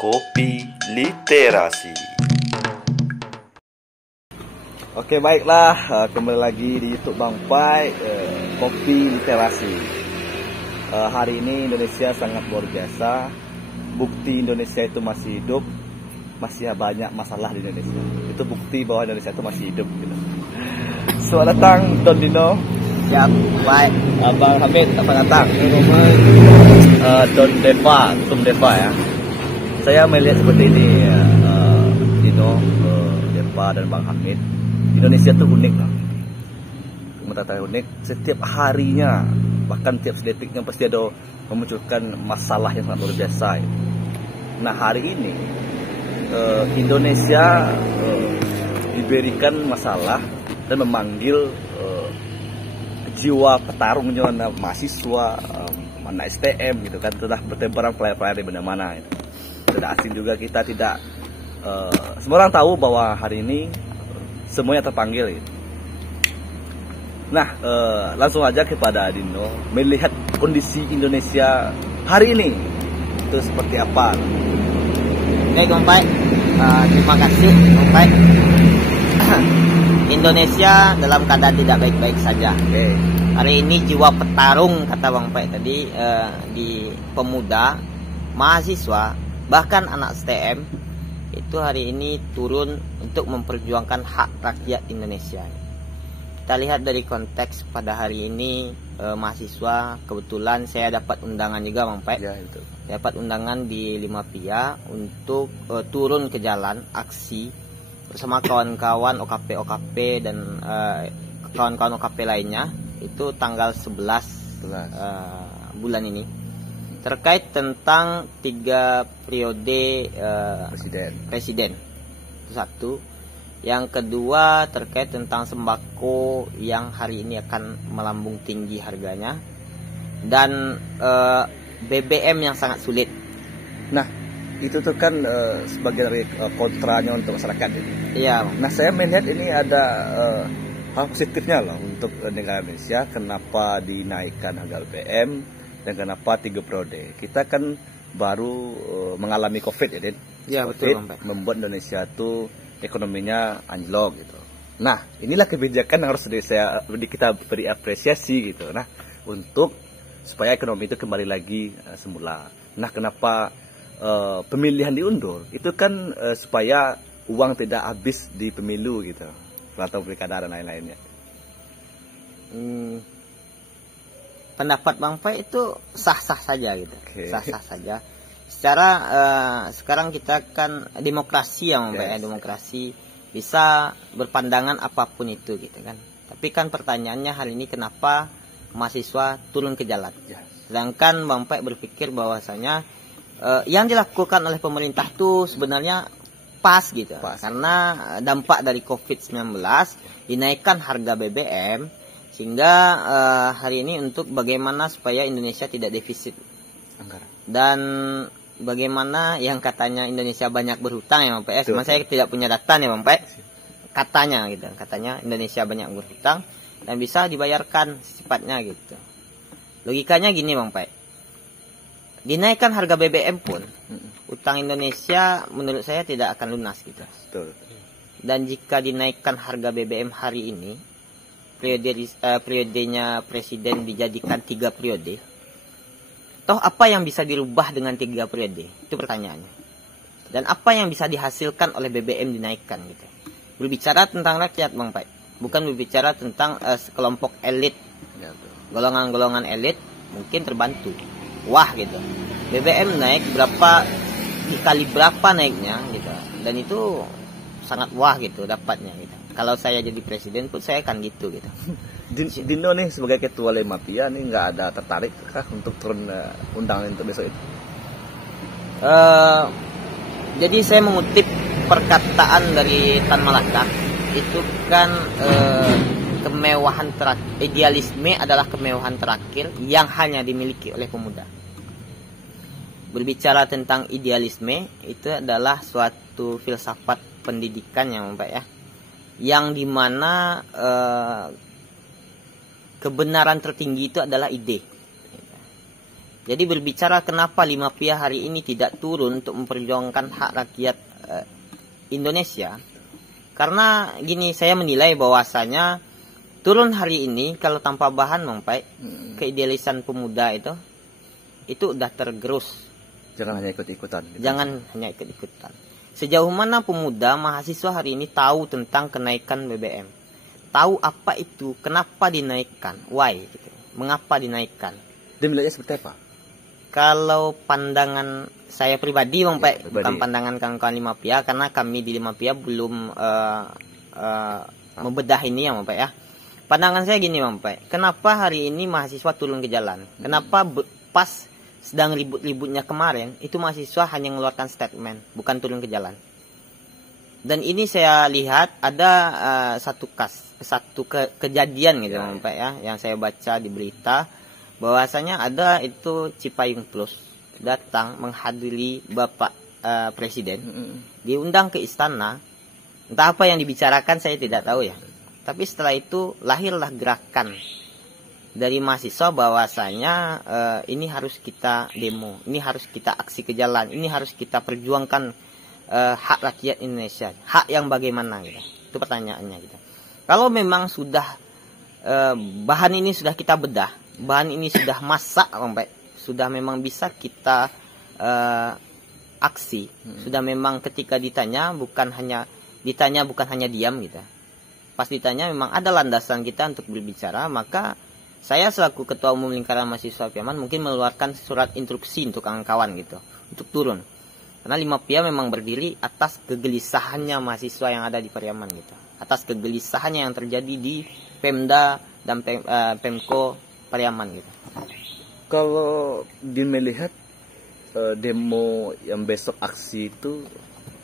Kopi Literasi. Oke, baiklah, kembali lagi di YouTube Bang Pai, Kopi Literasi. Hari ini Indonesia sangat luar biasa. Bukti Indonesia itu masih hidup. Masih banyak masalah di Indonesia. Itu bukti bahwa Indonesia itu masih hidup gitu. Selamat datang Don Dino. Siap, baik. Abang Hamid, apa datang? Don Deva, Tum Deva ya. Saya melihat seperti ini, Dino, Deva dan Bang Hamid. Indonesia tuh unik lah. Menurut unik. Setiap harinya, bahkan tiap detiknya pasti ada memunculkan masalah yang sangat luar biasa. Nah, hari ini Indonesia diberikan masalah dan memanggil jiwa petarungnya, mahasiswa, mana STM gitu kan, telah bertebaran pelayar-pelayar di mana-mana gitu. Tidak asing juga kita, tidak semua orang tahu bahwa hari ini semuanya terpanggil gitu. Nah, langsung aja kepada Dino melihat kondisi Indonesia hari ini itu seperti apa. Oke, Kompai. Terima kasih, Kompai. Indonesia dalam keadaan tidak baik-baik saja. Oke. Hari ini jiwa petarung, kata Bang Pai tadi, di pemuda, mahasiswa, bahkan anak STM itu hari ini turun untuk memperjuangkan hak rakyat Indonesia. Kita lihat dari konteks pada hari ini, mahasiswa, kebetulan saya dapat undangan juga Bang Pai. Ya, itu. Dapat undangan di 5 Pia untuk turun ke jalan aksi bersama kawan-kawan OKP dan kawan-kawan OKP lainnya, itu tanggal 11 bulan ini, terkait tentang 3 periode presiden. Itu satu. Yang kedua terkait tentang sembako yang hari ini akan melambung tinggi harganya, dan BBM yang sangat sulit. Nah, itu tuh kan sebagian dari kontranya untuk masyarakat ini. Iya. Nah, saya melihat ini ada hal positifnya loh untuk negara Indonesia. Kenapa dinaikkan harga BBM dan kenapa 3 periode? Kita kan baru mengalami COVID ya, Den. Iya, betul, Bang Pai. Membuat Indonesia tuh ekonominya anjlok gitu. Nah, inilah kebijakan yang harus kita beri apresiasi gitu. Nah, untuk supaya ekonomi itu kembali lagi semula. Nah, kenapa pemilihan diundur? Itu kan supaya uang tidak habis di pemilu gitu, atau pilkada dan lain-lainnya. Pendapat Bang Pai itu sah-sah saja gitu. Okay. Sah-sah saja. Secara sekarang kita kan demokrasi ya Bang Pai, demokrasi, bisa berpandangan apapun itu gitu kan. Tapi kan pertanyaannya hari ini kenapa mahasiswa turun ke jalan? Sedangkan Bang Pai berpikir bahwasanya yang dilakukan oleh pemerintah itu sebenarnya pas gitu. Karena dampak dari COVID-19, dinaikkan harga BBM, sehingga hari ini untuk bagaimana supaya Indonesia tidak defisit anggaran. Dan bagaimana yang katanya Indonesia banyak berhutang ya Bang Pai. Cuma saya tidak punya data nih Bang Pai. Katanya gitu. Katanya Indonesia banyak berhutang dan bisa dibayarkan secepatnya gitu. Logikanya gini Bang Pai. Dinaikkan harga BBM pun, utang Indonesia menurut saya tidak akan lunas gitu. Betul. Dan jika dinaikkan harga BBM hari ini, periodenya presiden dijadikan 3 periode, toh apa yang bisa dirubah dengan 3 periode? Itu pertanyaannya. Dan apa yang bisa dihasilkan oleh BBM dinaikkan gitu. Berbicara tentang rakyat Bang Pai, bukan berbicara tentang sekelompok elit. Golongan-golongan elit mungkin terbantu. Wah gitu. BBM naik dikali berapa naiknya gitu. Dan itu sangat wah gitu dapatnya gitu. Kalau saya jadi presiden pun saya akan gitu gitu. Dino nih sebagai ketua 5 Pia nih nggak ada tertarik kah untuk turun undangan untuk besok itu? Jadi saya mengutip perkataan dari Tan Malaka, itu kan kemewahan terakhir, idealisme adalah kemewahan terakhir yang hanya dimiliki oleh pemuda. Berbicara tentang idealisme itu adalah suatu filsafat pendidikan yang Pak ya, yang dimana kebenaran tertinggi itu adalah ide. Jadi berbicara kenapa 5 pihak hari ini tidak turun untuk memperjuangkan hak rakyat Indonesia. Karena gini, saya menilai bahwasanya turun hari ini kalau tanpa bahan Bang Pai, keidealisan pemuda itu udah tergerus. Jangan hanya ikut-ikutan. Gitu. Jangan hanya ikut-ikutan. Sejauh mana pemuda mahasiswa hari ini tahu tentang kenaikan BBM? Tahu apa itu, kenapa dinaikkan, why, gitu. Mengapa dinaikkan? Dia melihatnya seperti apa? Kalau pandangan saya pribadi Bang Pai, bukan pandangan kawan-kawan 5 pihak, karena kami di 5 pihak belum membedah ini ya Bang Pai ya. Pandangan saya gini Bang Pai, kenapa hari ini mahasiswa turun ke jalan? Kenapa pas sedang ribut-ributnya kemarin, itu mahasiswa hanya mengeluarkan statement, bukan turun ke jalan. Dan ini saya lihat ada satu kejadian gitu Bang Pai ya, yang saya baca di berita, bahwasanya ada itu Cipayung Plus datang menghadiri Bapak Presiden, diundang ke istana, entah apa yang dibicarakan saya tidak tahu ya. Tapi setelah itu lahirlah gerakan dari mahasiswa bahwasanya ini harus kita demo, ini harus kita aksi ke jalan, ini harus kita perjuangkan hak rakyat Indonesia. Hak yang bagaimana gitu. Itu pertanyaannya gitu. Kalau memang sudah bahan ini sudah kita bedah, bahan ini sudah masak sampai sudah memang bisa kita aksi, sudah memang ketika ditanya bukan hanya diam gitu. Pas ditanya memang ada landasan kita untuk berbicara, maka saya selaku Ketua Umum Lingkaran Mahasiswa Piaman mungkin mengeluarkan surat instruksi untuk kawan-kawan gitu, untuk turun. Karena 5 pihak memang berdiri atas kegelisahannya mahasiswa yang ada di Pariaman gitu. Atas kegelisahannya yang terjadi di Pemda dan Pemko Pariaman gitu. Kalau melihat demo yang besok aksi itu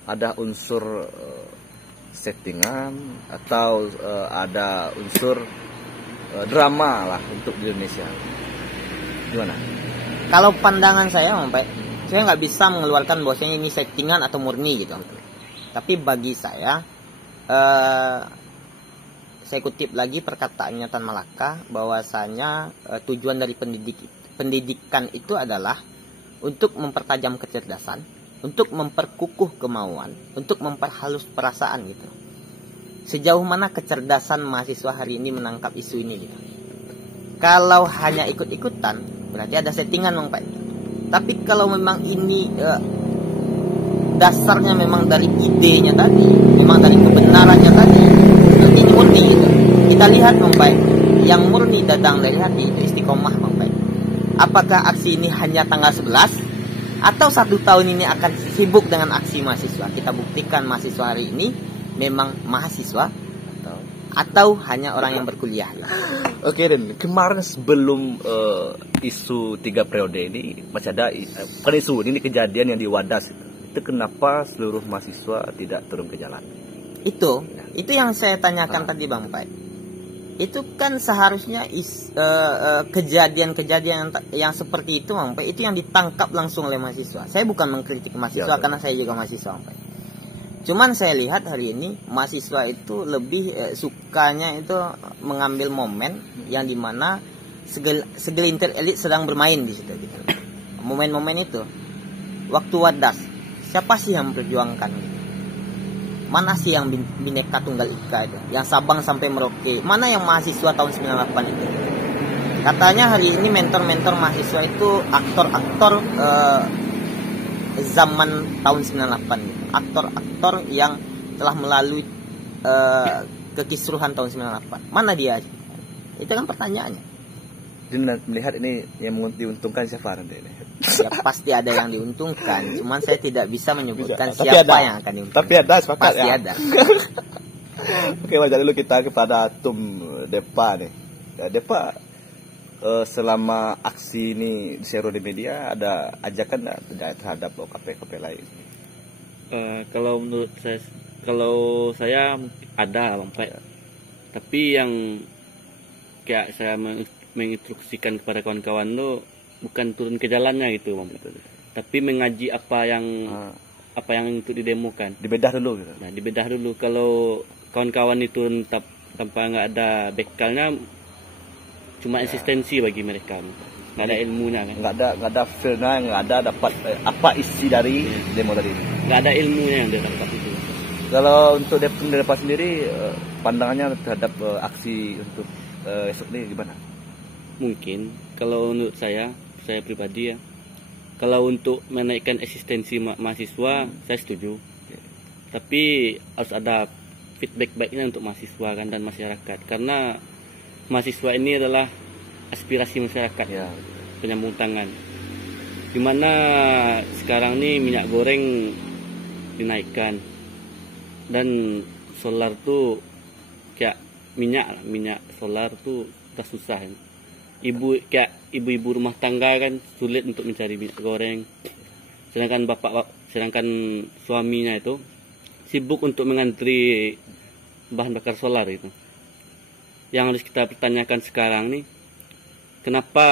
ada unsur settingan atau ada unsur drama lah untuk di Indonesia, gimana? Kalau pandangan saya Bang, saya nggak bisa mengeluarkan bahwasanya ini settingan atau murni gitu. Tapi bagi saya kutip lagi perkataannya Tan Malaka bahwasanya tujuan dari pendidikan itu adalah untuk mempertajam kecerdasan, untuk memperkukuh kemauan, untuk memperhalus perasaan gitu. Sejauh mana kecerdasan mahasiswa hari ini menangkap isu ini gitu. Kalau hanya ikut-ikutan berarti ada settingan Bang Pak. Tapi kalau memang ini dasarnya memang dari idenya tadi, memang dari kebenarannya tadi, berarti ini murni gitu. Kita lihat Bang Pak, yang murni datang dari hati itu istiqomah Bang Pak. Apakah aksi ini hanya tanggal 11 atau 1 tahun ini akan sibuk dengan aksi mahasiswa? Kita buktikan mahasiswa hari ini memang mahasiswa atau hanya orang yang berkuliah. Oke, dan kemarin sebelum isu 3 periode ini masih ada bukan isu ini kejadian yang di Wadas itu kenapa seluruh mahasiswa tidak turun ke jalan? Itu yang saya tanyakan tadi Bang Pai. Itu kan seharusnya kejadian-kejadian yang seperti itu Bang Pai, itu yang ditangkap langsung oleh mahasiswa. Saya bukan mengkritik mahasiswa karena saya juga mahasiswa Bang Pai. Cuman saya lihat hari ini mahasiswa itu lebih sukanya itu mengambil momen yang dimana segelintir elit sedang bermain di situ gitu. Momen-momen itu waktu Wadas, siapa sih yang memperjuangkan gitu? Mana sih yang Bhinneka Tunggal Ika itu, yang Sabang sampai Merauke? Mana yang mahasiswa tahun 98 itu? Katanya hari ini mentor-mentor mahasiswa itu aktor-aktor zaman tahun 98 gitu. Aktor-aktor yang telah melalui kekisruhan tahun 98. Mana dia? Itu kan pertanyaannya. Dan melihat ini yang diuntungkan siapa nanti ini? Ya pasti ada yang diuntungkan. Cuman saya tidak bisa menyebutkan siapa yang akan diuntungkan. Tapi ada, sepakat pasti ya? ada. Oke, baca dulu kita kepada Tum Depa nih. Ya, Depa, selama aksi ini di media ada ajakan tidak terhadap KP lain? Kalau menurut saya ada Bang Pai. Tapi yang kayak saya menginstruksikan kepada kawan-kawan itu bukan turun ke jalannya gitu Bang Pai. Tapi mengaji apa yang itu didemokan. Dibedah dulu gitu. Nah, dibedah dulu. Kalau kawan-kawan itu tanpa nggak ada bekalnya, cuma eksistensi bagi mereka. nggak ada ilmunya kan, nggak ada feelnya, nggak ada dapat apa isi dari demo tadi. nggak ada ilmunya yang dia dapat itu. Kalau untuk Depa sendiri pandangannya terhadap aksi untuk esok ini gimana? Mungkin kalau menurut saya pribadi ya, kalau untuk menaikkan eksistensi mahasiswa saya setuju, tapi harus ada feedback baiknya untuk mahasiswa kan dan masyarakat, karena mahasiswa ini adalah aspirasi masyarakat, Ya. penyambung tangan. Dimana sekarang nih minyak goreng dinaikkan dan solar tuh kayak minyak solar tuh udah susah kan. Ibu-ibu rumah tangga kan sulit untuk mencari minyak goreng, sedangkan suaminya itu sibuk untuk mengantri bahan bakar solar itu. Yang harus kita pertanyakan sekarang nih, kenapa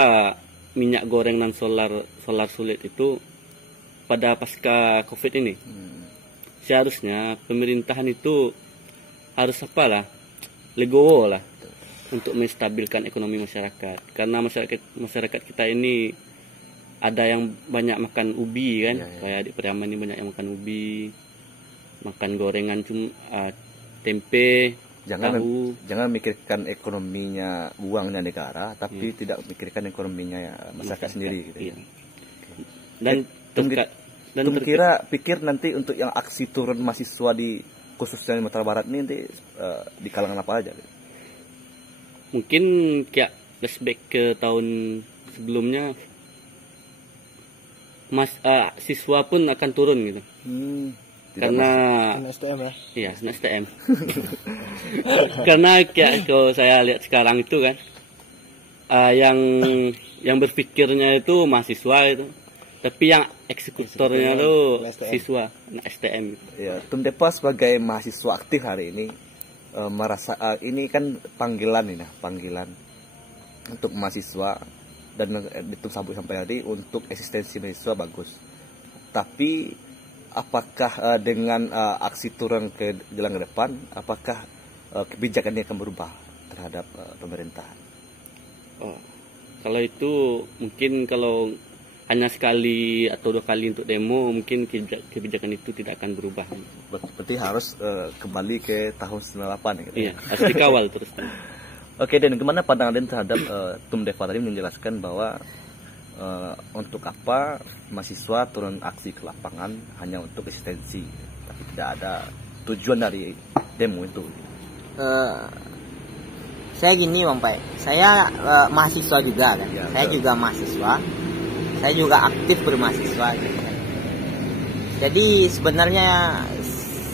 minyak goreng dan solar sulit itu pada pasca COVID ini? Seharusnya pemerintahan itu harus legowo lah untuk menstabilkan ekonomi masyarakat, karena masyarakat kita ini ada yang banyak makan ubi kan, kayak di Pariaman ini banyak yang makan ubi, makan gorengan tempe, tahu. Jangan mikirkan ekonominya uangnya negara, tapi tidak mikirkan ekonominya masyarakat sendiri gitu. Iya. Dan pikir nanti untuk yang aksi turun mahasiswa di khususnya di Sumatera Barat ini nanti di kalangan apa aja? Gitu? Mungkin kayak flashback ke tahun sebelumnya, siswa pun akan turun gitu. Karena STM ya? Iya, STM. Karena kayak kalau saya lihat sekarang itu kan, yang berpikirnya itu mahasiswa itu, tapi yang eksekutornya itu siswa, STM. Ya, Tum Depa sebagai mahasiswa aktif hari ini merasa ini kan panggilan untuk mahasiswa, dan itu sampai tadi untuk eksistensi mahasiswa bagus. Tapi apakah dengan aksi turun ke jalan ke depan, apakah kebijakannya akan berubah terhadap pemerintahan? Kalau itu mungkin kalau hanya sekali atau 2 kali untuk demo, mungkin kebijakan itu tidak akan berubah. Berarti harus kembali ke tahun 98 gitu. Iya, harus dikawal terus. Oke, dan gimana pandangan Dan terhadap Tum Depa tadi menjelaskan bahwa untuk apa mahasiswa turun aksi ke lapangan hanya untuk eksistensi, tapi tidak ada tujuan dari demo itu. Saya gini Bang Pai, saya mahasiswa juga kan, Ya, saya juga mahasiswa, saya juga aktif bermahasiswa gitu kan. Jadi sebenarnya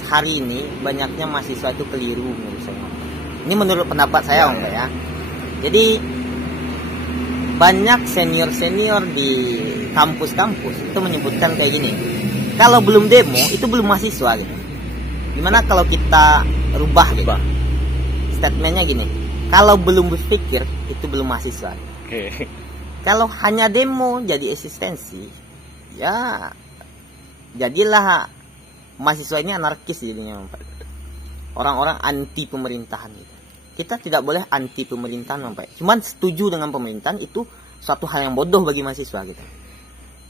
hari ini banyaknya mahasiswa itu keliru menurut saya. Ini menurut pendapat saya Bang Pai ya. Jadi banyak senior-senior di kampus-kampus itu menyebutkan kayak gini, kalau belum demo itu belum mahasiswa gitu. Gimana kalau kita rubah gitu, statementnya gini, kalau belum berpikir itu belum mahasiswa. Kalau hanya demo jadi eksistensi, ya jadilah mahasiswa ini anarkis jadinya. Orang-orang anti pemerintahan gitu. Kita tidak boleh anti pemerintahan Pak. Cuman setuju dengan pemerintahan itu suatu hal yang bodoh bagi mahasiswa gitu.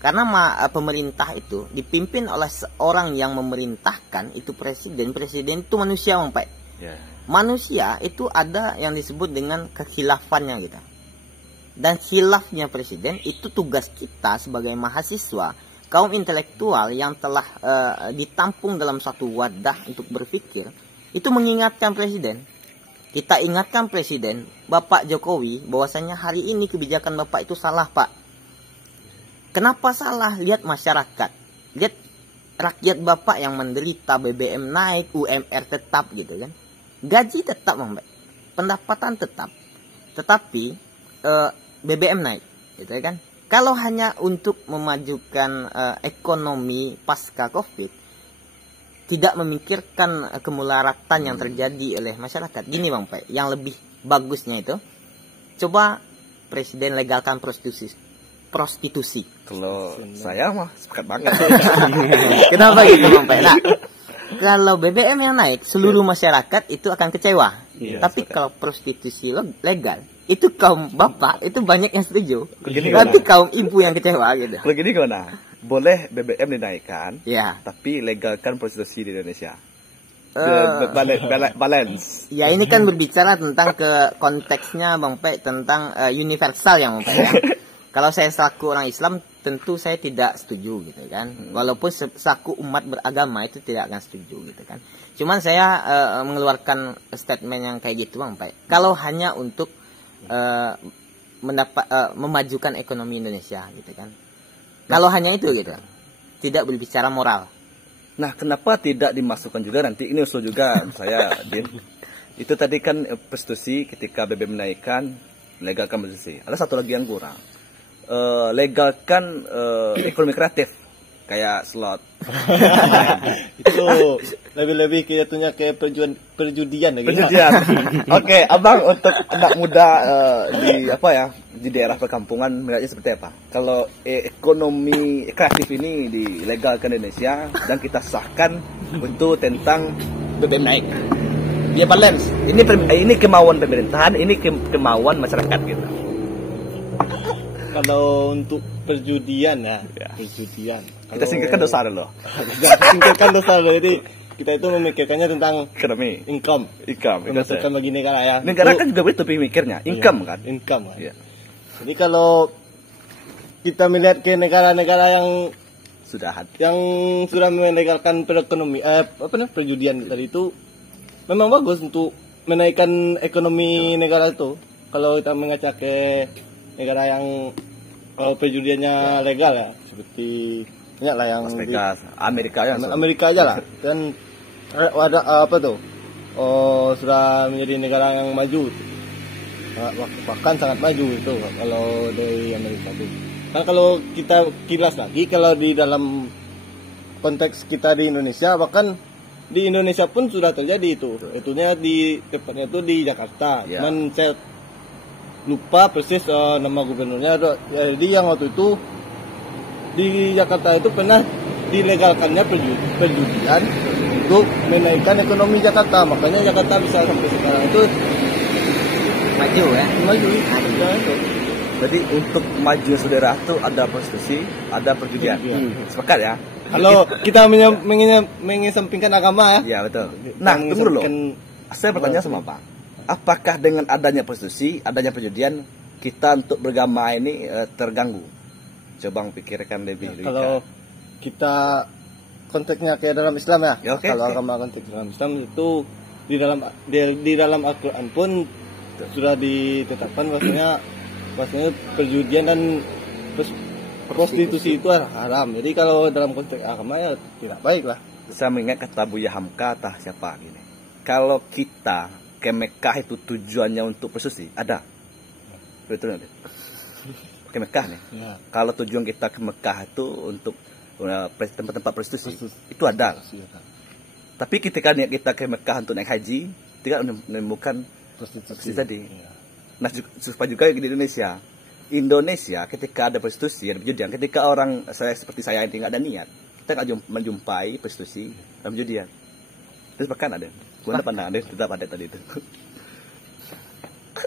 Karena pemerintah itu dipimpin oleh seorang yang memerintahkan, itu presiden. Presiden itu manusia Pak. Manusia itu ada yang disebut dengan kekhilafannya gitu. Dan khilafnya presiden itu tugas kita sebagai mahasiswa, kaum intelektual yang telah ditampung dalam satu wadah untuk berpikir, itu mengingatkan presiden. Kita ingatkan presiden, Bapak Jokowi, bahwasanya hari ini kebijakan Bapak itu salah Pak. Kenapa salah? Lihat masyarakat, lihat rakyat Bapak yang menderita, BBM naik, UMR tetap gitu kan. Gaji tetap Bang, pendapatan tetap, tetapi BBM naik, gitu kan? Kalau hanya untuk memajukan ekonomi pasca COVID, tidak memikirkan kemudaratan yang terjadi oleh masyarakat. Gini Bang Pai, yang lebih bagusnya itu, coba presiden legalkan prostitusi. Kalau saya mah sepakat banget. Kenapa gitu Bang Pai? Nah, kalau BBM yang naik, seluruh masyarakat itu akan kecewa. Tapi kalau prostitusi legal, itu kaum bapak itu banyak yang setuju. Begini Tapi gimana? kaum ibu yang kecewa gitu. Kalau gini gimana? Boleh BBM dinaikkan, Ya. tapi legalkan prostitusi di Indonesia. Eh, Balance. Ya ini kan berbicara tentang ke konteksnya Bang Pe tentang universal ya Bang Pe ya. Kalau saya selaku orang Islam tentu saya tidak setuju gitu kan. Walaupun selaku umat beragama itu tidak akan setuju gitu kan. Cuman saya mengeluarkan statement yang kayak gitu Bang Pe. Kalau hanya untuk memajukan ekonomi Indonesia gitu kan. Kalau hanya itu gitu. Tidak berbicara moral. Nah, kenapa tidak dimasukkan juga nanti, ini usul juga saya, Din. Itu tadi kan prostitusi ketika BBM menaikkan, legalkan prostitusi. Ada satu lagi yang kurang. Legalkan ekonomi kreatif, kayak slot. Itu lebih-lebih kayaknya kayak perjudian lagi. Perjudian. Oke, Abang untuk anak muda di apa ya, di daerah perkampungan melihatnya seperti apa? Kalau ekonomi kreatif ini dilegalkan di Indonesia dan kita sahkan untuk tentang BBM naik, dia balance. Ini kemauan pemerintahan, ini kemauan masyarakat gitu. Kalau untuk perjudian ya, perjudian. Kita singkirkan dosa dulu. Singkirkan dosa dulu. Jadi kita itu memikirkannya tentang Ekonomi, income, pemasukan bagi negara ya. negara Itu- kan juga begitu mikirnya, income kan. income kan. Iya. Jadi kalau kita melihat ke negara-negara yang sudah melegalkan perjudian tadi itu memang bagus untuk menaikkan ekonomi negara itu. Kalau kita mengaca ke negara yang kalau perjudiannya legal ya, seperti banyak lah yang Las Vegas, Amerika ya. Amerika aja lah. Dan ada apa tuh? Oh, sudah menjadi negara yang maju. Bahkan sangat maju itu kalau dari Amerika itu. Nah, kalau kita kilas lagi, kalau di dalam konteks kita di Indonesia, bahkan di Indonesia pun sudah terjadi itu. Itunya tepatnya itu di Jakarta. Ya. Cuman saya lupa persis nama gubernurnya. Jadi yang waktu itu di Jakarta itu pernah dilegalkannya perjudian untuk menaikkan ekonomi Jakarta. Makanya Jakarta bisa sampai sekarang itu Maju ya. maju. Jadi untuk maju saudara itu ada prostitusi, ada perjudian. Sepakat ya? Kalau kita mengesampingkan agama ya. Ya betul. Nah, tunggu dulu. Saya bertanya sama Bang. Apakah dengan adanya prostitusi, adanya perjudian, kita untuk beragama ini terganggu? Coba pikirkan lebih. Kalau kita konteksnya kayak dalam Islam ya. Ya, oke, Kalau oke. agama konteks dalam Islam itu di dalam Al-Qur'an pun sudah ditetapkan bahwasanya perjudian dan prostitusi itu haram. Jadi kalau dalam konteks agama ya tidak baik lah. Saya mengingat kata Buya Hamka, atau siapa gini. Kalau kita ke Mekah itu tujuannya untuk prostitusi, ada. Betul nggak? Ke Mekah nih. Ya. Kalau tujuan kita ke Mekah itu untuk tempat-tempat prostitusi, itu ada. Tapi ketika niat kita ke Mekah untuk naik haji, tidak menemukan prostitusi tadi. Ya. Nah, supaya juga di Indonesia. Indonesia ketika ada prostitusi, ada perjudian, ketika orang seperti saya yang tidak ada niat, kita nggak menjumpai prostitusi dan perjudian. Terus bahkan ada. Gimana pandangan? Tetap ada tadi itu.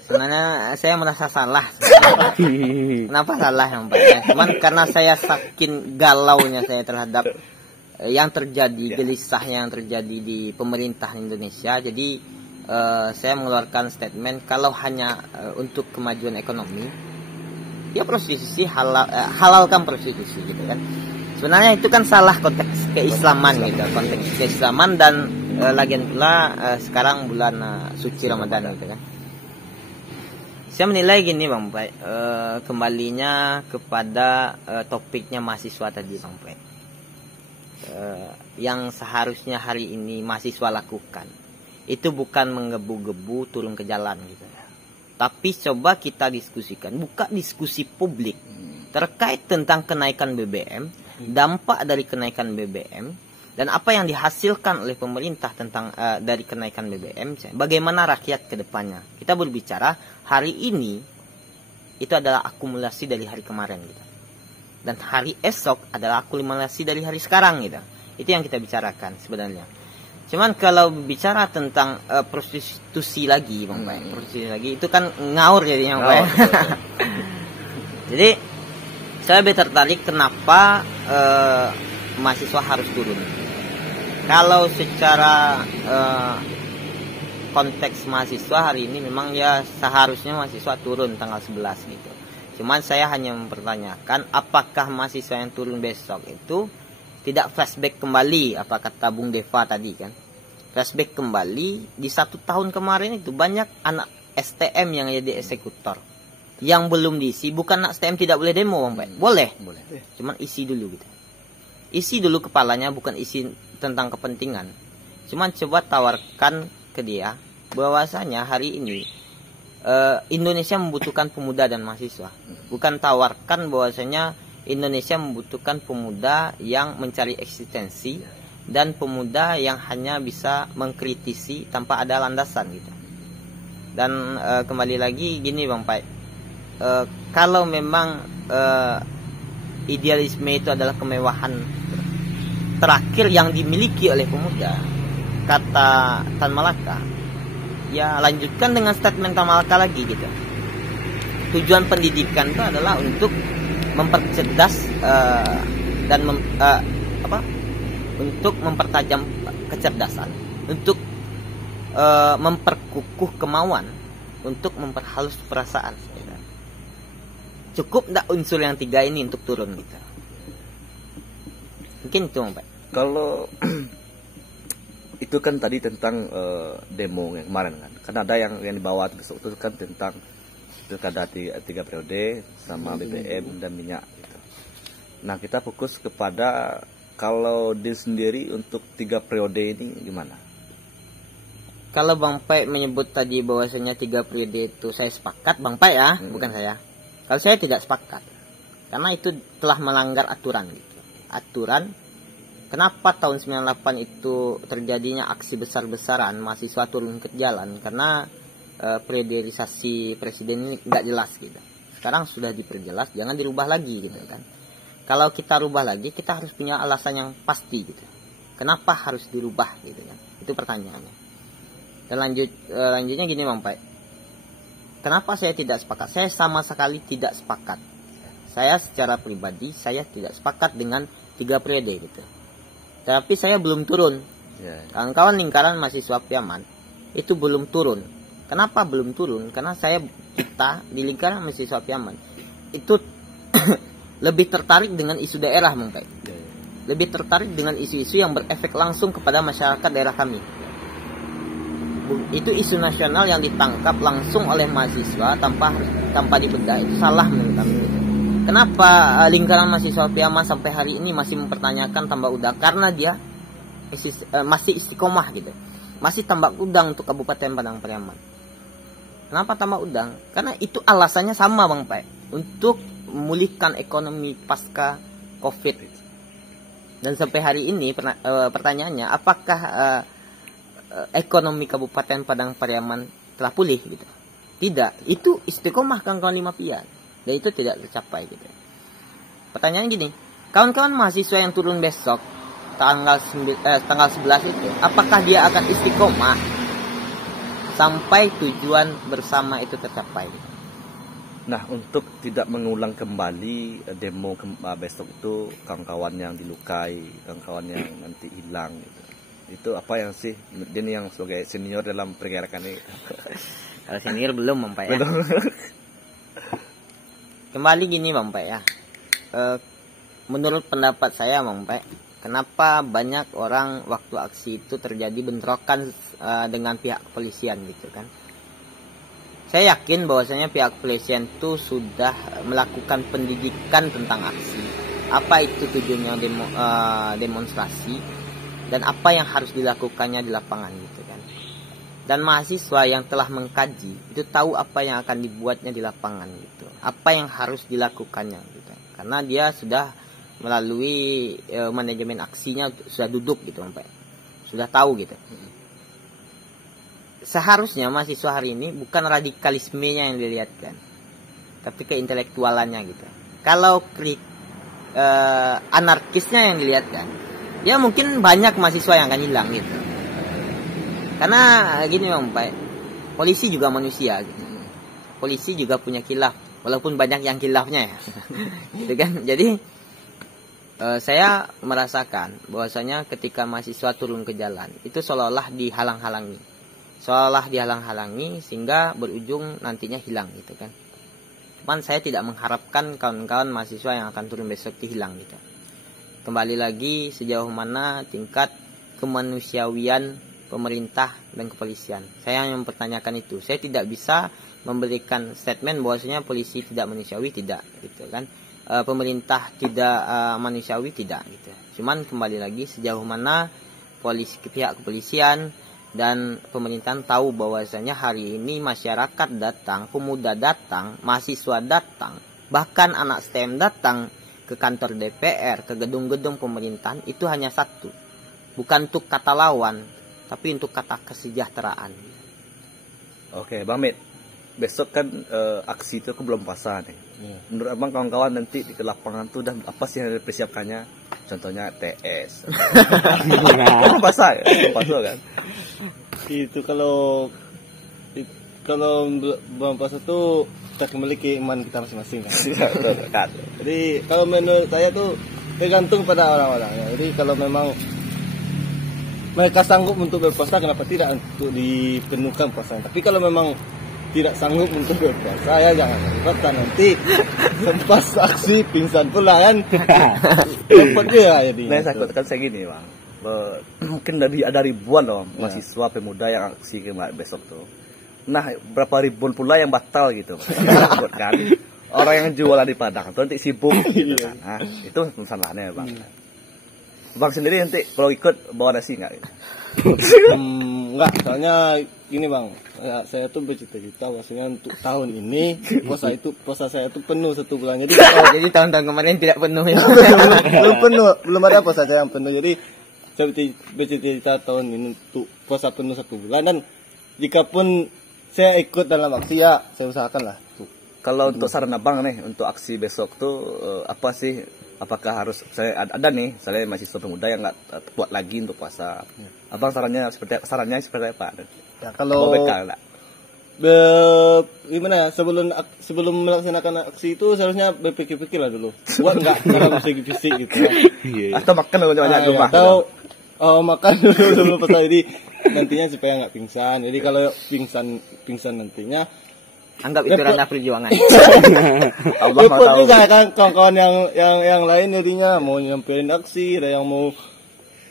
Sebenarnya saya merasa salah. Kenapa salah yang Pak? Cuman karena saya saking galaunya saya terhadap yang terjadi, gelisahnya yang terjadi di pemerintahan Indonesia. Jadi saya mengeluarkan statement kalau hanya untuk kemajuan ekonomi, ya prostitusi halalkan prostitusi gitu kan. Sebenarnya itu kan salah konteks keislaman gitu, konteks keislaman dan lagian pula sekarang bulan suci Ramadan gitu kan. Saya menilai gini Bang Pai, kembalinya kepada topiknya mahasiswa tadi Bang Pai. Yang seharusnya hari ini mahasiswa lakukan itu bukan menggebu-gebu turun ke jalan gitu. Tapi coba kita diskusikan, buka diskusi publik terkait tentang kenaikan BBM, dampak dari kenaikan BBM, dan apa yang dihasilkan oleh pemerintah tentang dari kenaikan BBM, bagaimana rakyat ke depannya. Kita berbicara hari ini itu adalah akumulasi dari hari kemarin gitu. Dan hari esok adalah akumulasi dari hari sekarang gitu. Itu yang kita bicarakan sebenarnya. Cuman kalau bicara tentang prostitusi lagi, Bang Pai, prostitusi lagi itu kan ngaur jadinya, Bang Pai. Jadi saya lebih tertarik kenapa mahasiswa harus turun. Kalau secara konteks mahasiswa hari ini memang ya seharusnya mahasiswa turun tanggal 11 gitu. Cuman saya hanya mempertanyakan apakah mahasiswa yang turun besok itu tidak flashback kembali, apa kata Bung Deva tadi kan. Flashback kembali di 1 tahun kemarin itu banyak anak STM yang jadi eksekutor. Yang belum diisi, bukan anak STM tidak boleh demo, Bang Pai. Boleh. Cuman isi dulu gitu. Isi dulu kepalanya, bukan isi tentang kepentingan. Cuman coba tawarkan ke dia bahwasanya hari ini Indonesia membutuhkan pemuda dan mahasiswa. Bukan tawarkan bahwasanya Indonesia membutuhkan pemuda yang mencari eksistensi dan pemuda yang hanya bisa mengkritisi tanpa ada landasan gitu. Dan kembali lagi gini, Bang Pai, kalau memang idealisme itu adalah kemewahan terakhir yang dimiliki oleh pemuda, kata Tan Malaka, ya lanjutkan dengan statement Tan Malaka lagi gitu. Tujuan pendidikan itu adalah untuk mempercerdas dan untuk mempertajam kecerdasan, untuk memperkukuh kemauan, untuk memperhalus perasaan gitu. Cukup enggak unsur yang 3 ini untuk turun gitu. Mungkin itu, Pak. Kalau itu kan tadi tentang demo yang kemarin kan. Karena ada yang dibawa besok itu kan tentang pilkada 3 periode sama BBM dan minyak gitu. Nah, kita fokus kepada kalau diri sendiri untuk 3 periode ini gimana? Kalau Bang Pai menyebut tadi bahwasanya 3 periode itu saya sepakat, Bang Pai ya, bukan saya. Kalau saya tidak sepakat. Karena itu telah melanggar aturan gitu. Aturan. Kenapa tahun 98 itu terjadinya aksi besar-besaran mahasiswa turun ke jalan? Karena priorisasi presiden ini tidak jelas gitu. Sekarang sudah diperjelas, jangan dirubah lagi gitu kan. Kalau kita rubah lagi, kita harus punya alasan yang pasti gitu. Kenapa harus dirubah gitu kan? Itu pertanyaannya. Dan lanjutnya gini, Bang Pai. Kenapa saya tidak sepakat? Saya sama sekali tidak sepakat. Saya secara pribadi saya tidak sepakat dengan 3 periode gitu. Tapi saya belum turun. Kawan-kawan lingkaran mahasiswa Piaman itu belum turun. Kenapa belum turun? Karena kita di lingkaran mahasiswa Piaman itu lebih tertarik dengan isu daerah, Bang Pai. Lebih tertarik dengan isu-isu yang berefek langsung kepada masyarakat daerah kami. Itu isu nasional yang ditangkap langsung oleh mahasiswa tanpa dibedah. Itu salah menurut kami. Kenapa lingkaran mahasiswa Piaman sampai hari ini masih mempertanyakan tambak udang? Karena dia masih istiqomah gitu. Masih tambak udang untuk Kabupaten Padang Pariaman. Kenapa tambak udang? Karena itu alasannya sama, Bang Pai. Untuk memulihkan ekonomi pasca Covid. Dan sampai hari ini pertanyaannya, apakah ekonomi Kabupaten Padang Pariaman telah pulih gitu? Tidak. Itu istiqomah kawan-kawan 5 pian. Dan itu tidak tercapai gitu. Pertanyaannya gini, kawan-kawan mahasiswa yang turun besok tanggal 11 itu, apakah dia akan istiqomah sampai tujuan bersama itu tercapai? Nah, untuk tidak mengulang kembali demo besok itu, kawan-kawan yang dilukai, kawan-kawan yang nanti hilang gitu. Itu apa yang sih dia yang sebagai senior dalam pergerakan ini? Kalau senior belum, Bang Pai ya. Kembali gini, Bang Pai ya. Menurut pendapat saya, Bang Pai, kenapa banyak orang waktu aksi itu terjadi bentrokan dengan pihak kepolisian gitu kan? Saya yakin bahwasanya pihak kepolisian itu sudah melakukan pendidikan tentang aksi. Apa itu tujuannya demonstrasi dan apa yang harus dilakukannya di lapangan gitu kan? Dan mahasiswa yang telah mengkaji itu tahu apa yang akan dibuatnya di lapangan gitu. Apa yang harus dilakukannya gitu. Karena dia sudah melalui manajemen aksinya, sudah duduk gitu sampai. Sudah tahu gitu. Seharusnya mahasiswa hari ini bukan radikalismenya yang dilihatkan, tapi keintelektualannya gitu. Kalau anarkisnya yang dilihatkan, ya mungkin banyak mahasiswa yang akan hilang gitu. Karena gini Bang, Pak, polisi juga manusia gitu. Polisi juga punya khilaf, walaupun banyak yang khilafnya ya. Gitu kan. Jadi saya merasakan bahwasanya ketika mahasiswa turun ke jalan itu seolah-olah dihalang-halangi. Seolah dihalang-halangi sehingga berujung nantinya hilang gitu kan. Cuman saya tidak mengharapkan kawan-kawan mahasiswa yang akan turun besok itu hilang gitu. Kembali lagi sejauh mana tingkat kemanusiawian pemerintah dan kepolisian. Saya hanya mempertanyakan itu. Saya tidak bisa memberikan statement bahwasanya polisi tidak manusiawi, tidak gitu kan. Pemerintah tidak manusiawi, tidak gitu. Cuman kembali lagi sejauh mana pihak kepolisian dan pemerintahan tahu bahwasanya hari ini masyarakat datang, pemuda datang, mahasiswa datang, bahkan anak STEM datang ke kantor DPR, ke gedung-gedung pemerintahan itu hanya satu. Bukan untuk kata lawan, tapi untuk kata kesejahteraan. Oke, Bang Mit. Besok kan aksi itu belum puasa nih. Menurut Abang kawan-kawan nanti di lapangan tuh dan apa sih yang dipersiapkannya? Contohnya TS. Belum puasa ya? Belum puasa kan? Itu kalau bulan puasa tuh kita kembali ke iman kita masing-masing kan. Jadi kalau menurut saya tuh tergantung pada orang-orangnya. Jadi kalau memang mereka sanggup untuk berpuasa, kenapa tidak untuk dipenuhkan puasanya. Tapi kalau memang tidak sanggup untuk berpuasa, ya jangan berpuasa, nanti pas aksi pingsan pula kan. Cepat dia jadi. Nah, saya katakan saya gini Bang, mungkin ada ribuan loh mahasiswa pemuda yang aksi besok tuh. Nah, berapa ribuan pula yang batal gitu. Kan orang yang jualan di Padang tuh nanti sibuk gitu kan. Nah, itu masalahnya Bang. Bang sendiri nanti kalau ikut bawa nasi enggak? Enggak, soalnya gini Bang, saya tuh bercita-cita bahwasanya untuk tahun ini puasa saya itu penuh 1 bulan. Jadi Jadi tahun-tahun kemarin tidak penuh ya. belum penuh, belum ada puasa saya yang penuh. Jadi saya bercita-cita tahun ini untuk puasa penuh 1 bulan, dan jika pun saya ikut dalam aksi ya saya usahakan lah. Kalau untuk saran Abang nih untuk aksi besok tuh apa sih? Apakah harus saya ada nih, saya mahasiswa pemuda yang nggak kuat lagi untuk puasa. Abang sarannya seperti apa? Ya kalau gimana ya, sebelum melaksanakan aksi itu seharusnya berpikir-pikir lah dulu. Buat nggak dalam segi fisik gitu ya. Atau makan banyak di rumah. Atau makan dulu sebelum puasa, jadi nantinya supaya nggak pingsan. Jadi kalau pingsan nantinya Anggap itu ranah perjuangan. Allah repot tahu. juga kan kawan-kawan yang lain, jadinya mau nyamperin aksi, ada yang mau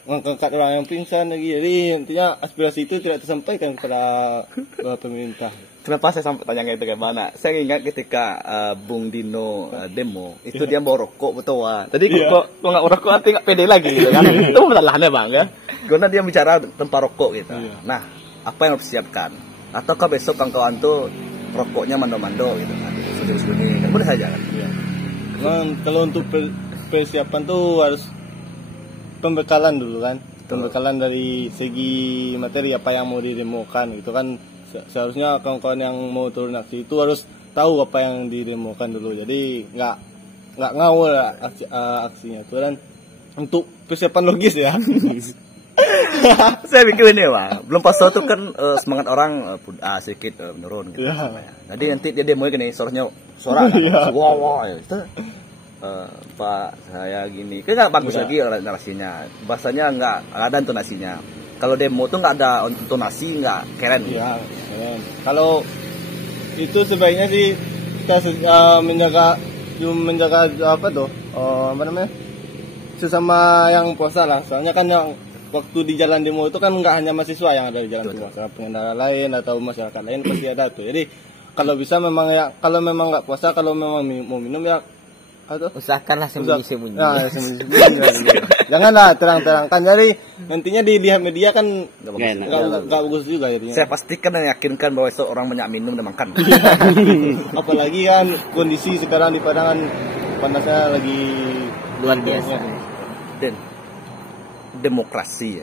ngangkat orang yang pingsan lagi. Jadi intinya aspirasi itu tidak tersampaikan kepada pemerintah. Kenapa saya sampai tanya itu kayak mana? Saya ingat ketika Bung Dino demo, itu dia bawa rokok betul wah. Tadi kok nggak rokok arti nggak pede lagi gitu kan? Itu masalahnya Bang ya. Karena dia bicara tentang rokok gitu. Nah, apa yang harus disiapkan? Ataukah besok kawan-kawan tuh rokoknya mando-mando gitu kan? Sembunyi-sembunyi kan boleh saja kan? Iya. Kalau untuk persiapan tuh harus pembekalan dulu kan. Pembekalan dari segi materi apa yang mau didemokan gitu kan. Seharusnya kawan-kawan yang mau turun aksi itu harus tahu apa yang didemokan dulu. Jadi nggak ngawur aksinya itu. Dan untuk persiapan logis ya. Saya pikir ini Bang, belum puasa tuh kan semangat orang sedikit menurun gitu. Jadi nanti dia demo gini, suara wah itu Pak saya gini, kan nggak bagus lagi narasinya, bahasanya nggak ada intonasinya. Kalau demo tuh nggak ada intonasi, nggak keren. Iya, keren. Kalau itu sebaiknya sih kita menjaga apa tuh, apa namanya, sesama yang puasa lah. Soalnya kan yang waktu di jalan demo itu kan nggak hanya mahasiswa yang ada di jalan puasa, pengendara lain atau masyarakat lain pasti ada tuh. Jadi kalau bisa memang ya, kalau memang nggak puasa, kalau memang mau minum ya usahakanlah sembunyi-sembunyi. Nah, sembunyi-sembunyi. Janganlah terang-terangkan. Jadi nantinya dilihat media kan nggak bagus juga jadinya. Saya pastikan dan yakinkan bahwa besok orang banyak minum dan makan. Apalagi kan kondisi sekarang di Padang panasnya lagi Luar biasa. Dan demokrasi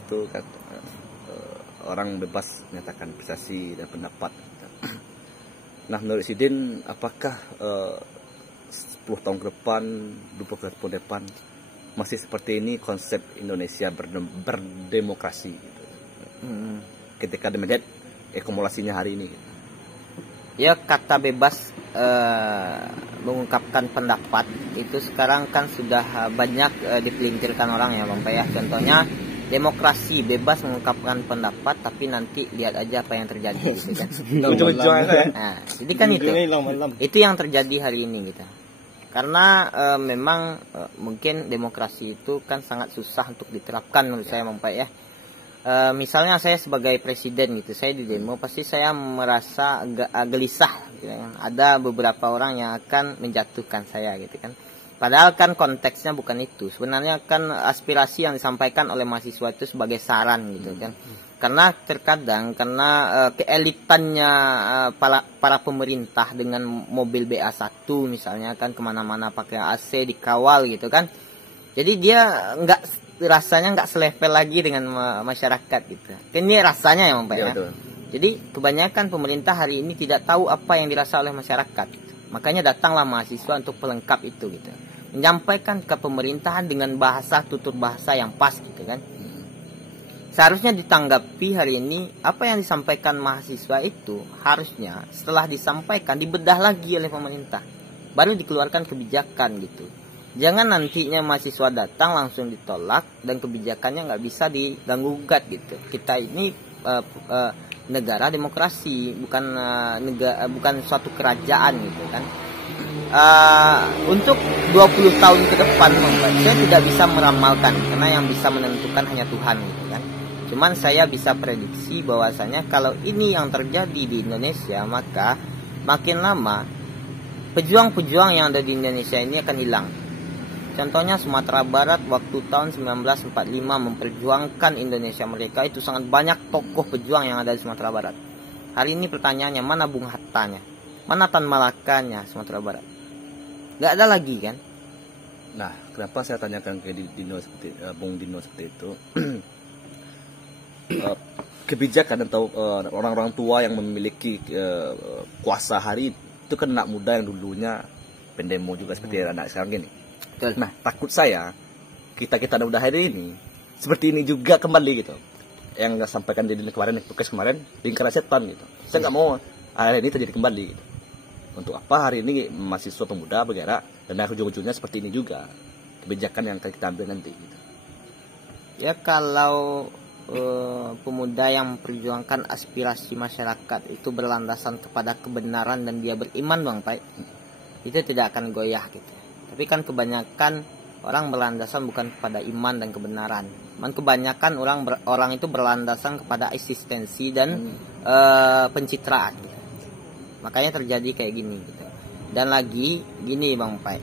itu kan orang bebas menyatakan prestasi dan pendapat. Nah, menurut Sidin, apakah 10 tahun ke depan, 20 tahun ke depan masih seperti ini konsep Indonesia berdemokrasi gitu? ketika melihat akumulasinya hari ini? Ya, kata bebas mengungkapkan pendapat itu sekarang kan sudah banyak dipelintirkan orang ya Bang Pai ya. Contohnya demokrasi, bebas mengungkapkan pendapat, tapi nanti lihat aja apa yang terjadi gitu kan. Nah, jadi kan itu yang terjadi hari ini gitu. Karena memang mungkin demokrasi itu kan sangat susah untuk diterapkan menurut saya Bang Pai ya. Misalnya saya sebagai presiden gitu, saya di demo pasti saya merasa gelisah gitu kan. Ada beberapa orang yang akan menjatuhkan saya gitu kan. Padahal kan konteksnya bukan itu. Sebenarnya kan aspirasi yang disampaikan oleh mahasiswa itu sebagai saran gitu kan. Karena terkadang keelitannya para pemerintah dengan mobil BA1 misalnya kan kemana-mana pakai AC dikawal gitu kan. Jadi dia rasanya nggak selevel lagi dengan masyarakat gitu. Ini rasanya ya Bang Pai ya. Jadi kebanyakan pemerintah hari ini tidak tahu apa yang dirasa oleh masyarakat. Makanya datanglah mahasiswa untuk pelengkap itu gitu. Menyampaikan ke pemerintahan dengan bahasa tutur bahasa yang pas gitu kan. Seharusnya ditanggapi hari ini apa yang disampaikan mahasiswa itu harusnya setelah disampaikan dibedah lagi oleh pemerintah. Baru dikeluarkan kebijakan gitu. Jangan nantinya mahasiswa datang langsung ditolak dan kebijakannya nggak bisa diganggu gugat gitu. Kita ini negara demokrasi, bukan suatu kerajaan gitu kan. Untuk 20 tahun ke depan saya tidak bisa meramalkan karena yang bisa menentukan hanya Tuhan gitu kan. Cuman saya bisa prediksi bahwasanya kalau ini yang terjadi di Indonesia, maka makin lama pejuang-pejuang yang ada di Indonesia ini akan hilang. Contohnya Sumatera Barat waktu tahun 1945 memperjuangkan Indonesia mereka, itu sangat banyak tokoh pejuang yang ada di Sumatera Barat. Hari ini pertanyaannya, mana Bung Hattanya? Mana Tan Malakanya Sumatera Barat? Gak ada lagi kan? Nah, kenapa saya tanyakan ke Bung Dino seperti itu? Kebijakan atau orang-orang tua yang memiliki kuasa hari itu kan anak muda yang dulunya pendemo juga seperti anak sekarang gini. Betul. Nah, takut saya kita anak muda hari ini seperti ini juga kembali gitu. Yang sampaikan di kemarin, podcast kemarin, lingkaran setan gitu. Saya nggak mau hari ini terjadi kembali gitu. Untuk apa hari ini mahasiswa pemuda bergerak dan ujung-ujungnya seperti ini juga kebijakan yang akan kita ambil nanti gitu. Ya kalau pemuda yang memperjuangkan aspirasi masyarakat itu berlandasan kepada kebenaran dan dia beriman Bang Pai, itu tidak akan goyah gitu. Tapi kan kebanyakan orang berlandasan bukan kepada iman dan kebenaran. Kebanyakan orang itu berlandasan kepada eksistensi dan pencitraan gitu. Makanya terjadi kayak gini gitu. Dan lagi gini Bang Pai,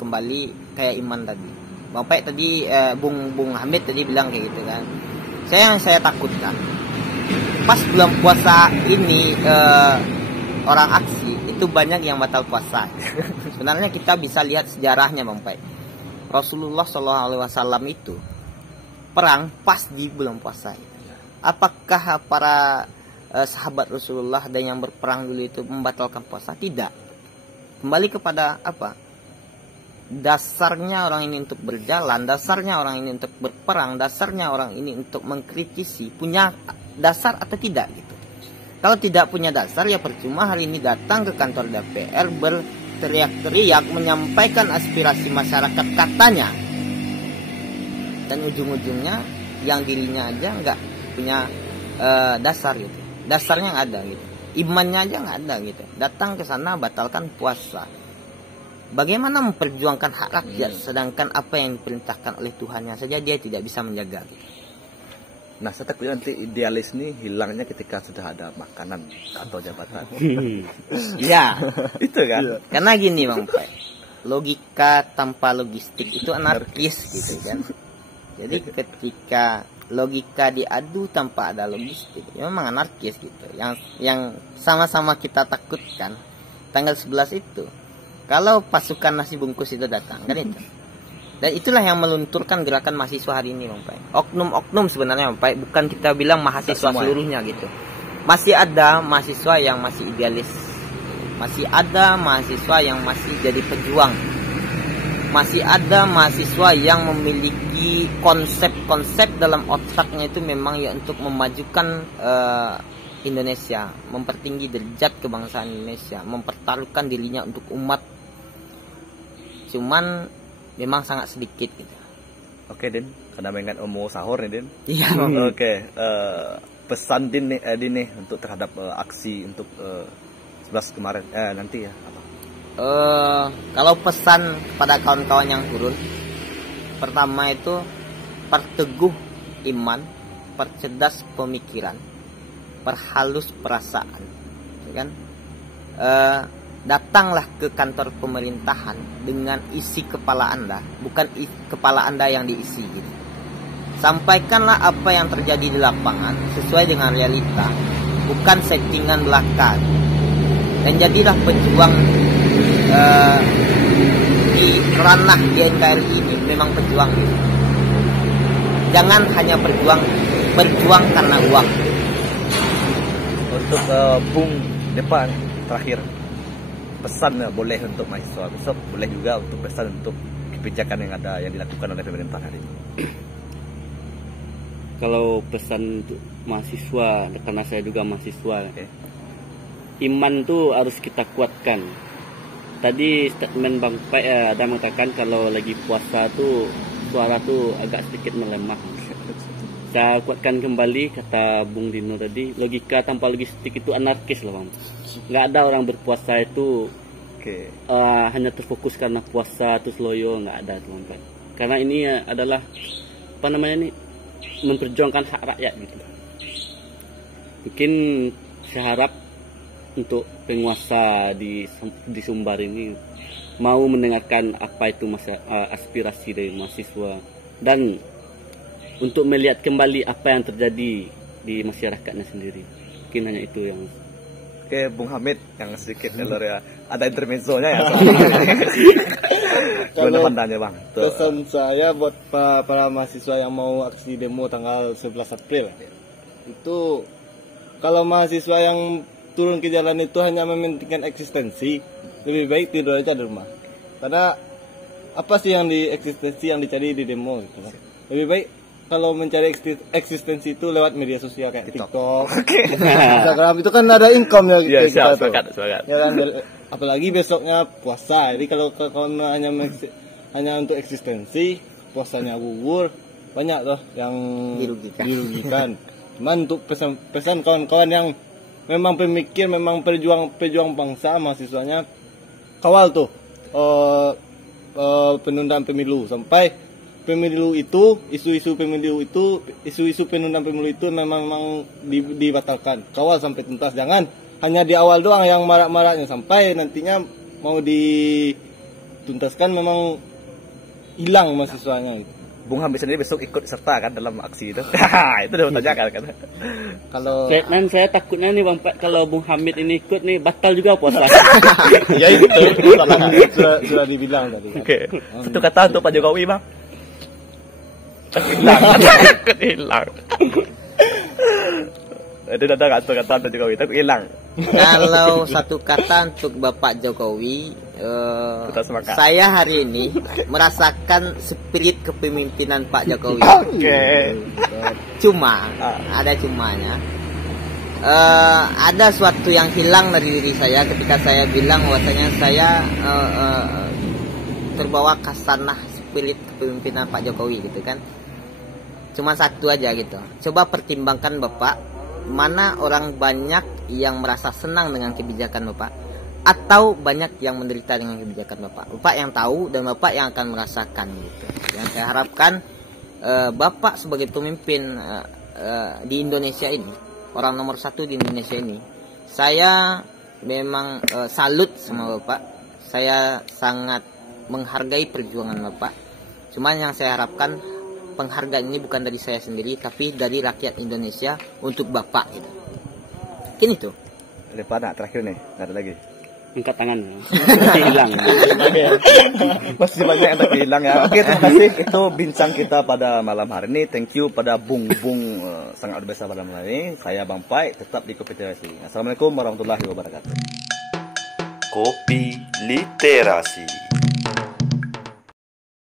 kembali kayak iman tadi. Bang Pai tadi Bung Hamid tadi bilang kayak gitu kan. Yang saya takutkan pas bulan puasa ini orang aksi itu banyak yang batal puasa. Sebenarnya kita bisa lihat sejarahnya Bang Pai. Rasulullah SAW itu perang pas di bulan puasa. Apakah para sahabat Rasulullah dan yang berperang dulu itu membatalkan puasa? Tidak. Kembali kepada apa? Dasarnya orang ini untuk berjalan, dasarnya orang ini untuk berperang, dasarnya orang ini untuk mengkritisi, punya dasar atau tidak gitu. Kalau tidak punya dasar ya percuma hari ini datang ke kantor DPR berteriak-teriak menyampaikan aspirasi masyarakat katanya. Dan ujung-ujungnya yang dirinya aja nggak punya dasar gitu. Dasarnya nggak ada gitu. Imannya aja nggak ada gitu. Datang ke sana batalkan puasa. Bagaimana memperjuangkan hak rakyat sedangkan apa yang diperintahkan oleh Tuhannya saja dia tidak bisa menjaga gitu. Nah, saya takut nanti idealis ini hilangnya ketika sudah ada makanan atau jabatan. Ya, itu kan. Karena gini Bang Pai, logika tanpa logistik itu anarkis gitu kan. Jadi ketika logika diadu tanpa ada logistik, ya memang anarkis gitu. Yang sama-sama kita takutkan tanggal 11 itu. Kalau pasukan nasi bungkus itu datang, kan itu. Dan itulah yang melunturkan gerakan mahasiswa hari ini, Bang Pai. Oknum-oknum sebenarnya, Bang Pai. Bukan kita bilang mahasiswa seluruhnya gitu. Masih ada mahasiswa yang masih idealis. Masih ada mahasiswa yang masih jadi pejuang. Masih ada mahasiswa yang memiliki di konsep-konsep dalam otaknya itu memang ya untuk memajukan Indonesia, mempertinggi derajat kebangsaan Indonesia, mempertaruhkan dirinya untuk umat. Cuman memang sangat sedikit gitu. Oke Din, karena mengingat umur sahur nih Din. Iya. Oke, pesan Din nih untuk terhadap aksi untuk 11 kemarin nanti ya apa? Kalau pesan kepada kawan-kawan yang turun, pertama itu perteguh iman, percerdas pemikiran, perhalus perasaan, ya kan? Datanglah ke kantor pemerintahan dengan isi kepala Anda, bukan kepala Anda yang diisi gitu. Sampaikanlah apa yang terjadi di lapangan sesuai dengan realita, bukan settingan belaka. Dan jadilah pejuang di ranah di NKRI ini, memang pejuang gitu. Jangan hanya berjuang karena uang. Untuk Bung Depa terakhir, pesan boleh untuk mahasiswa besok, boleh juga untuk pesan untuk kebijakan yang ada yang dilakukan oleh pemerintah hari ini. Kalau pesan untuk mahasiswa, karena saya juga mahasiswa, iman tuh harus kita kuatkan. Tadi statement Bang Pai ada mengatakan kalau lagi puasa tuh suara tuh agak sedikit melemah. Saya kuatkan kembali kata Bung Dino tadi, logika tanpa logistik itu anarkis lah Bang. Nggak ada orang berpuasa itu hanya terfokus karena puasa terus loyo, nggak ada teman-teman. Karena ini adalah apa namanya ini, memperjuangkan hak rakyat gitu. Mungkin saya harap untuk penguasa di Sumbar ini mau mendengarkan apa itu aspirasi dari mahasiswa dan untuk melihat kembali apa yang terjadi di masyarakatnya sendiri. Mungkin hanya itu yang. Oke, Bung Hamid yang sedikit ya, ada intermezzonya ya. Kalau pandangannya Bang. Pesan saya buat para mahasiswa yang mau aksi demo tanggal 11 April itu, kalau mahasiswa yang turun ke jalan itu hanya mementingkan eksistensi, lebih baik tidur aja di rumah. Karena apa sih yang di eksistensi yang dicari di demo gitu kan? Lebih baik kalau mencari eksistensi itu lewat media sosial kayak TikTok, Instagram, itu kan ada income-nya gitu. Iya, sepakat. Ya kan, apalagi besoknya puasa. Jadi kalau hanya untuk eksistensi, puasanya gugur, banyak loh yang dirugikan. Cuman untuk pesan kawan-kawan yang memang pemikir, memang pejuang bangsa, mahasiswanya, kawal tuh penundaan pemilu sampai pemilu itu, isu-isu penundaan pemilu itu memang dibatalkan. Kawal sampai tuntas, jangan hanya di awal doang yang marak-maraknya, sampai nantinya mau dituntaskan memang hilang mahasiswanya. Bung Hamid sendiri besok ikut serta kan dalam aksi itu. Itu udah tanyakan kan. Kalau saya takutnya nih Bang Pak, kalau Bung Hamid ini ikut nih batal juga puasa. ya itu sudah dibilang tadi. Oke. Satu kata untuk Pak Jokowi Bang. Hilang. Itu ada kata untuk Jokowi, tapi hilang. Kalau satu kata untuk Bapak Jokowi, saya hari ini merasakan spirit kepemimpinan Pak Jokowi. Cuma ada cumanya. Ada suatu yang hilang dari diri saya ketika saya bilang bahwasanya saya terbawa kasanah spirit kepemimpinan Pak Jokowi gitu kan. Cuma satu aja gitu. Coba pertimbangkan Bapak, mana orang banyak yang merasa senang dengan kebijakan Bapak atau banyak yang menderita dengan kebijakan Bapak. Bapak yang tahu dan Bapak yang akan merasakan gitu. Yang saya harapkan Bapak sebagai pemimpin di Indonesia ini, orang nomor 1 di Indonesia ini, saya memang salut sama Bapak. Saya sangat menghargai perjuangan Bapak. Cuman yang saya harapkan, penghargaan ini bukan dari saya sendiri, tapi dari rakyat Indonesia untuk Bapak gitu. Mungkin itu. Ada terakhir nih, nggak ada lagi. Angkat tangan. Hilang. Masih banyak yang hilang ya. Oke, terima kasih. Itu bincang kita pada malam hari ini. Thank you pada Bung sangat luar biasa pada malam ini. Saya Bang Pai, tetap di Kopi Literasi. Assalamualaikum warahmatullahi wabarakatuh. Kopi Literasi.